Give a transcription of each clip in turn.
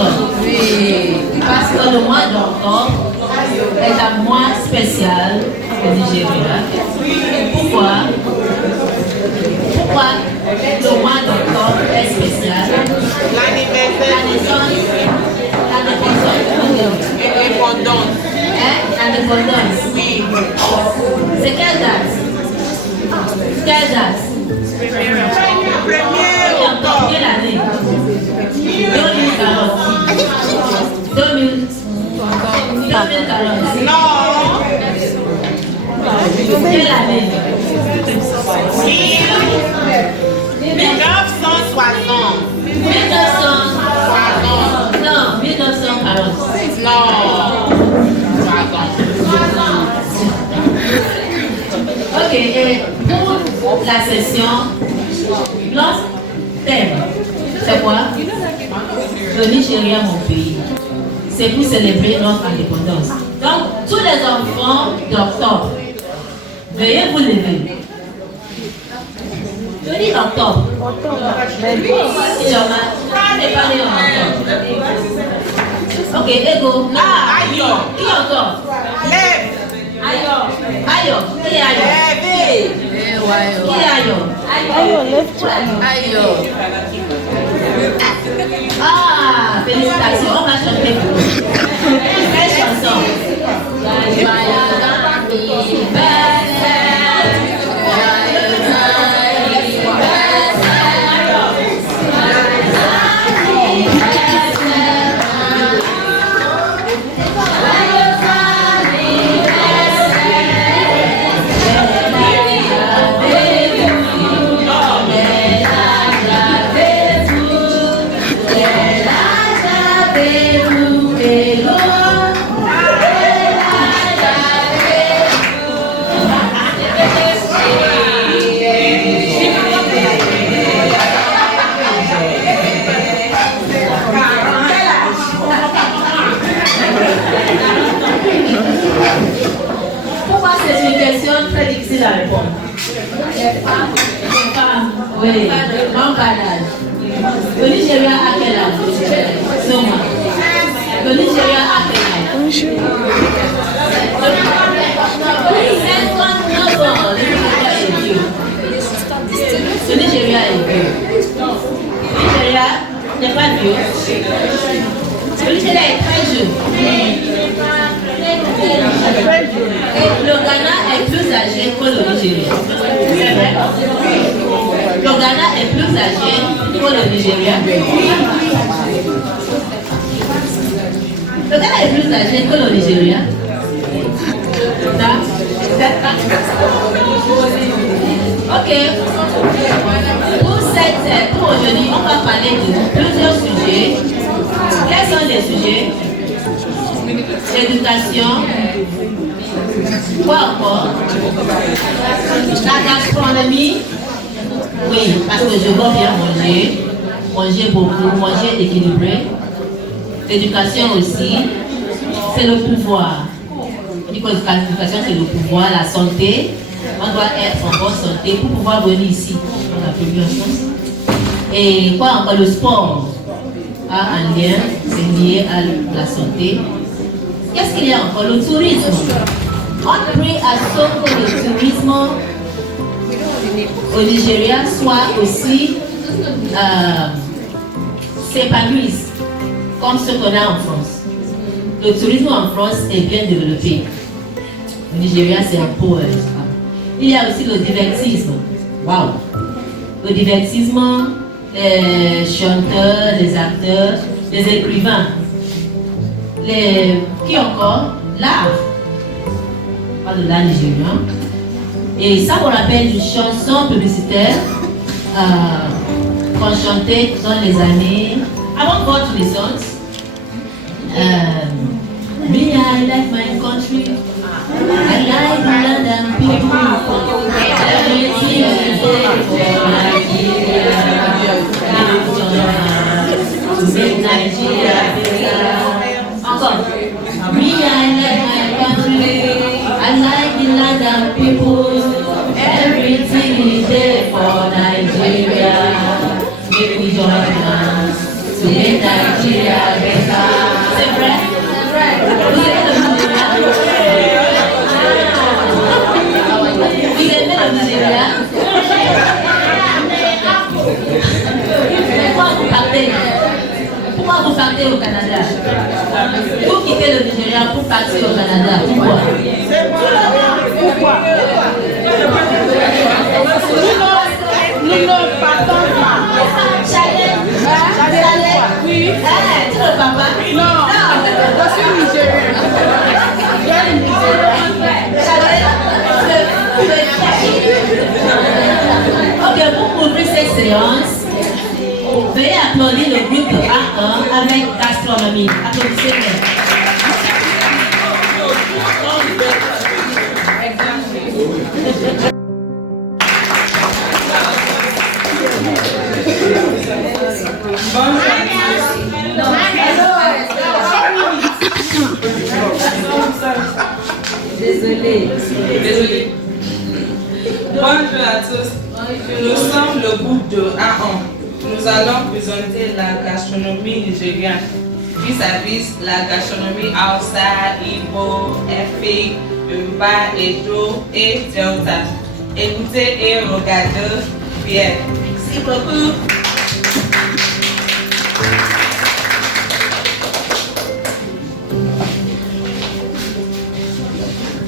d'accord? Oui. Parce que le mois d'octobre est un mois spécial au Nigeria. Pourquoi? Pourquoi le mois d'octobre est spécial? L'indépendance. L'indépendance. Oui. C'est quelle date? Quelle date? 1er octobre. Quelle année? 2040. Non. Quelle année? 1960. Non, 1940. Non. Ok, et pour la session, notre thème, c'est quoi? Le Nigeria, mon pays. C'est pour célébrer notre indépendance. Donc, tous les enfants d'octobre, veuillez vous lever. Je dis octobre. N'est pas né en octobre. Ok, Ego. Ayo. Qui encore? Lève. Ayo. Qui est Ayo? Qui est Ayo? Ayo, lève-toi. Ayo. Ah, félicitations, on va chanter pour vous. Quelle chanson? Pourquoi c'est une question très difficile à répondre? Oui, en bas d'âge. Le Nigeria a quel âge? Non. Le Nigeria a quel âge? 59 ans. Le Nigeria est vieux. Le Nigeria n'est pas vieux. Le Nigeria est très jeune. Et le Ghana est plus âgé que le Nigeria. C'est vrai? Le Ghana est plus âgé que le Nigeria. Le Ghana est plus âgé que le Nigeria. Ok. Pour aujourd'hui, on va parler de plusieurs sujets. Quels sont les sujets? L'éducation. Quoi encore? La gastronomie. Oui, parce que je veux bien manger. Manger beaucoup, manger équilibré. L'éducation aussi. C'est le pouvoir. On dit que l'éducation c'est le pouvoir, la santé. On doit être en bonne santé pour pouvoir venir ici. On a prévu en France. Et quoi encore? Le sport a un lien, c'est lié à la santé. Qu'est-ce qu'il y a encore? Le tourisme. On prie à ce que le tourisme au Nigeria soit aussi s'épanouisse comme ce qu'on a en France. Le tourisme en France est bien développé. Au Nigeria, c'est un pôle. Il y a aussi le divertissement. Waouh! Le divertissement, les chanteurs, les acteurs, les écrivains. Qui encore? L'art. Pas de l'art nigérien. Et ça me rappelle une chanson publicitaire qu'on chantait dans les années avant votre naissance. Me, I like my country. I like the land and people. Everything is there for Nigeria. To make Nigeria better. Encore. Me, I like my country. I like the land and people. Everything is there for Nigeria. Make we join hands to make Nigeria better. pour partir au Canada. Pourquoi? Nous ne partons pas. Chalet. Oui. Tu le papa? Non. Je suis nigérienne. Ok, pour ouvrir cette séance, veuillez applaudir le groupe A1 avec gastronomie. Applaudissez-les. Désolé. Bonjour à tous. Nous sommes le groupe de A1. Nous allons présenter la gastronomie nigériane. Vis-à-vis la gastronomie Hausa, Igbo, Efik, Yoruba, Edo et Delta. Écoutez et regardez bien. Merci beaucoup.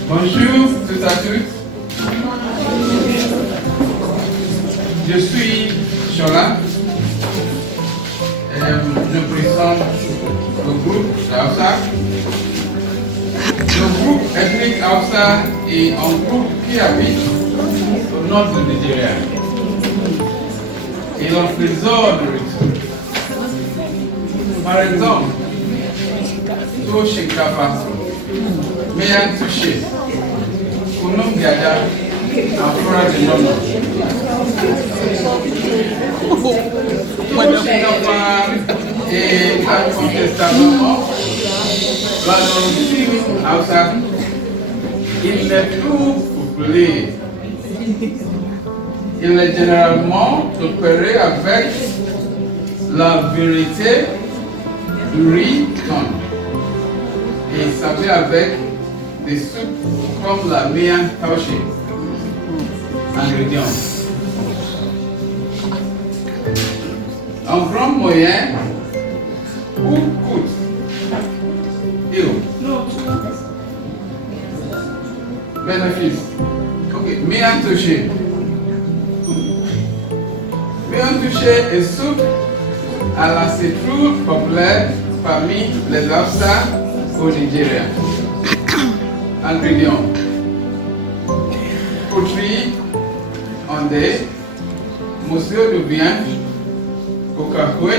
Bonjour toutes à tous. Je suis Chola. Je présente le groupe Hausa. Le groupe ethnique Hausa est un groupe qui habite au nord du Nigeria. Et on trésor de rituels. Par exemple, tout chez Kapa, Meyan Touché, Kounoum Gada, en Flora de Nono. Tout chez Kapa est incontestablement la nourriture Hausa. Il n'est plus peuplé. Il est généralement préparé avec la vérité du riz et servi avec des soupes comme la mian taoché. Ingrédients. Un grand moyen ou coûte. Bénéfice. Ok, mian touché. Mian touché est soupe à la citrouille populaire parmi les Hausa au Nigeria. Ingrédients. Poterie, ondé, morceaux de viande, coca-cola,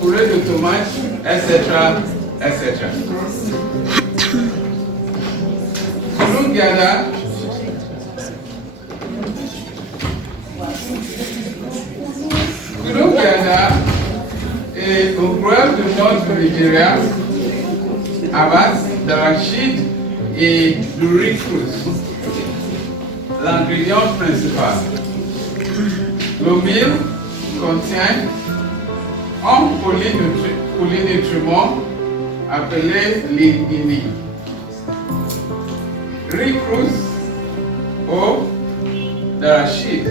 purée de tomates, etc. etc. Gada est au cœur du nord du Nigeria à base d'arachide et de riz crus. L'ingrédient principal. Le mil contient un polynutriment appelé lignine. Riz crus, eau, d'arachide.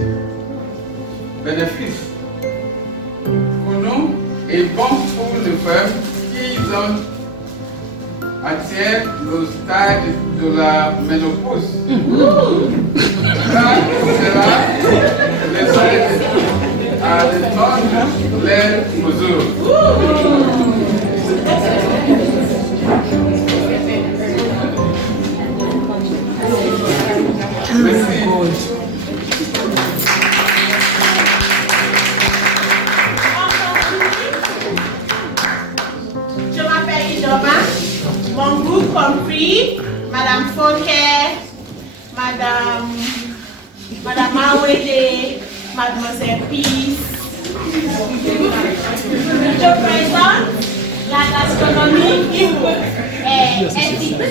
Bénéfice. Kounou est bon pour les femmes qui atteignent le stade de la ménopause. Car cela les aide à détendre les mesures. Merci. Je m'appelle Idoma. Mon groupe compris Madame Fonker, Madame Awele, Mademoiselle Peace. Je présente la gastronomie Igbo ethnique.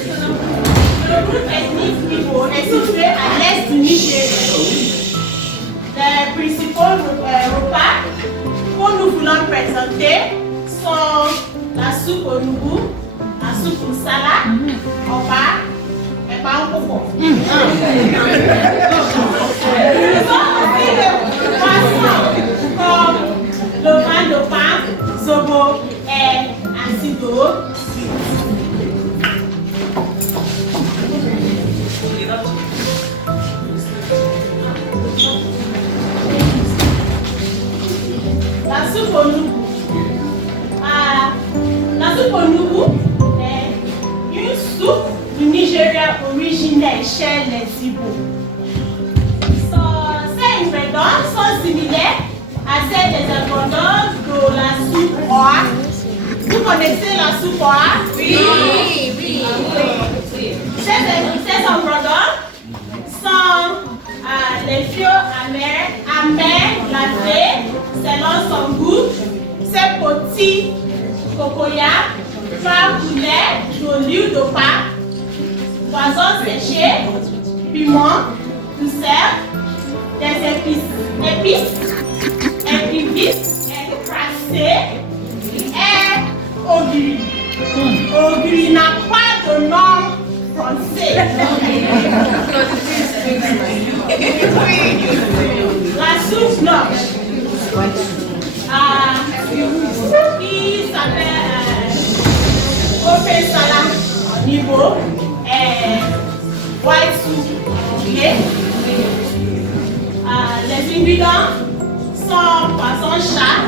Le groupe ethnique Igbo est situé à l'est du Nigeria. Les principaux repas que nous voulons présenter sont la soupe au nougou, la soupe au salade, au bar et pas au coco. Nous avons aussi le poisson comme le vin de pain, zobo et acido. La soupe au nougou. La soupe au nougou est une soupe du Nigeria originelle chez les Igbo. Ces ingrédients sont similaires à celles des ingrédients de la soupe oa. Vous connaissez la soupe oa? Oui. Ces ingrédients sont les fioles amers, lavés selon son goût, ces petits cocoyas, trois poulets, de l'huile de pain, poisson séché, piment, du sel, des épices, écrasées et auguri. Auguri n'a pas de nom français. La soupe blanche qui s'appelle authorSTREAM en niveau white soup. Okay? Les ingrédients sont poisson chat,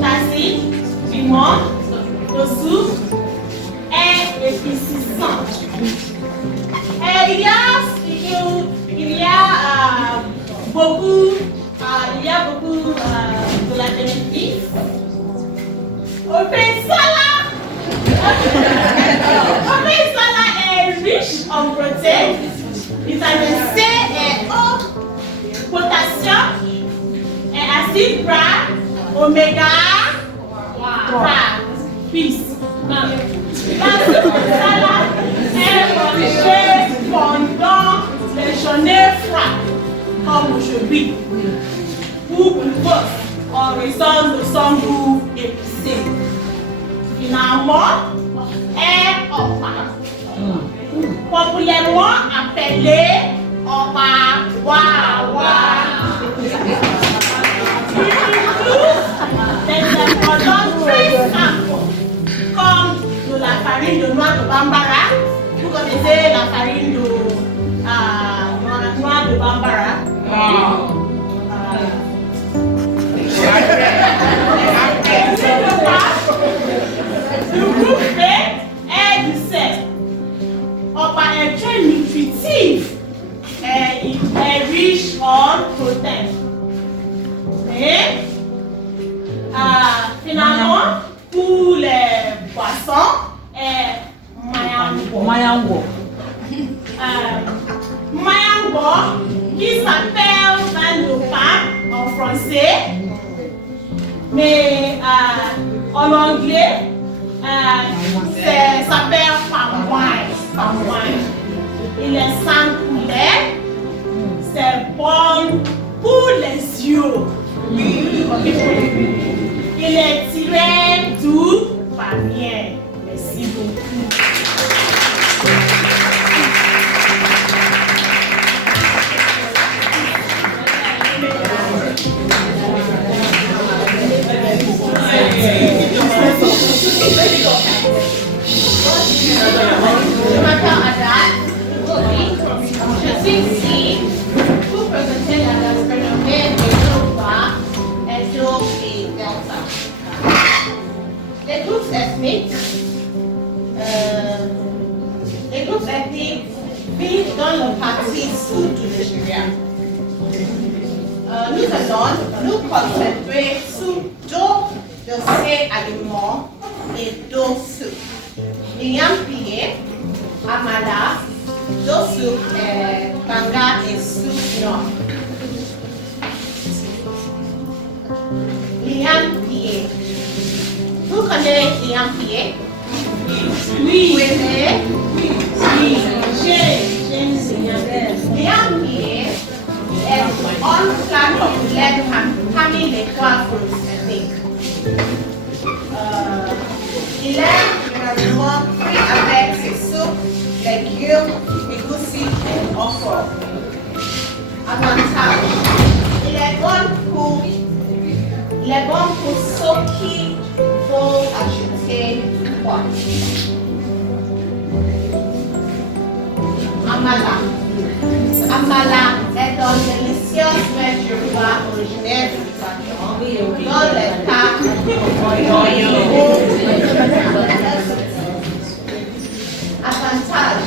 tassi, piment, de soupe et épices. Il y a beaucoup de la bénéfice. authorSTREAM est riche en protéines, vitamine C et O, potassium et acide gras, oméga 3. Peace. La soupe est mangée pendant les journées froides, comme aujourd'hui, ou plus en raison de son goût épicé. Finalement, est populairement appelé Opa Wawa. Il inclut des ingrédients très simples, comme de la farine de noix de bambara. Vous connaissez la farine de noix de bambara? Du groupe B et du C. Opa est très nutritif et il est riche en protéines. Mais finalement, pour les poissons, mayango. Mayango, qui s'appelle vin de pain en français, mais en anglais, ça s'appelle palm wine. Il est sans couleur, c'est bon pour les yeux. Il est tiré du palmier. Merci beaucoup. Je m'appelle Adat. Je suis ici pour présenter la gastronomie des Yoruba, Edo et Delta. Les groupes ethniques vivent dans le partie sud du Nigeria. Nous allons nous concentrer sur deux de ces aliments et deux soupes. Liam pillé, amala, deux soupes, banga et soupe noir. Liam pillé. Vous connaissez liam pillé? Oui. Vous aimez? Oui. J'aime liam pillé est un plat populaire parmi les coiffeurs ethniques. Il est généralement pris avec ses soupes, légumes, égoussis et offres. Avantage. Il est bon pour ceux qui veulent ajouter du poids. Amala. Amala est un délicieux mets Yoruba originaire du Ibadan, dans l'état Avantage.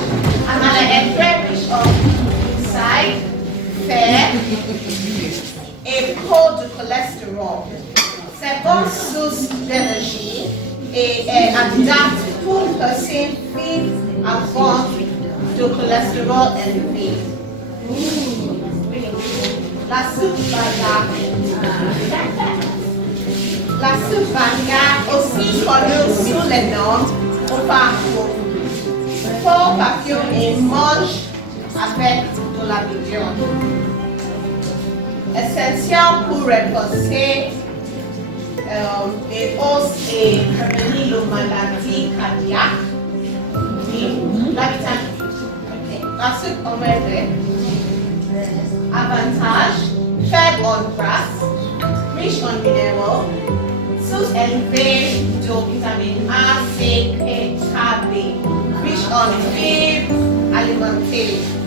Amala est très riche en glucides, fer et peu de cholestérol. C'est bonne source d'énergie et est adapté pour une personne fine avant de cholestérol élevé. La soupe banga. La soupe banga, aussi connue sous le nom Opako. Pour papillon et mange avec de la viande. Essentiel pour reposer et aussi prévenir les maladies cardiaques. La vitamine. La soupe omele. Avantage, faible en gras, riche en minéraux, source élevée de vitamine A, C, K, B, riche en fibres alimentaires.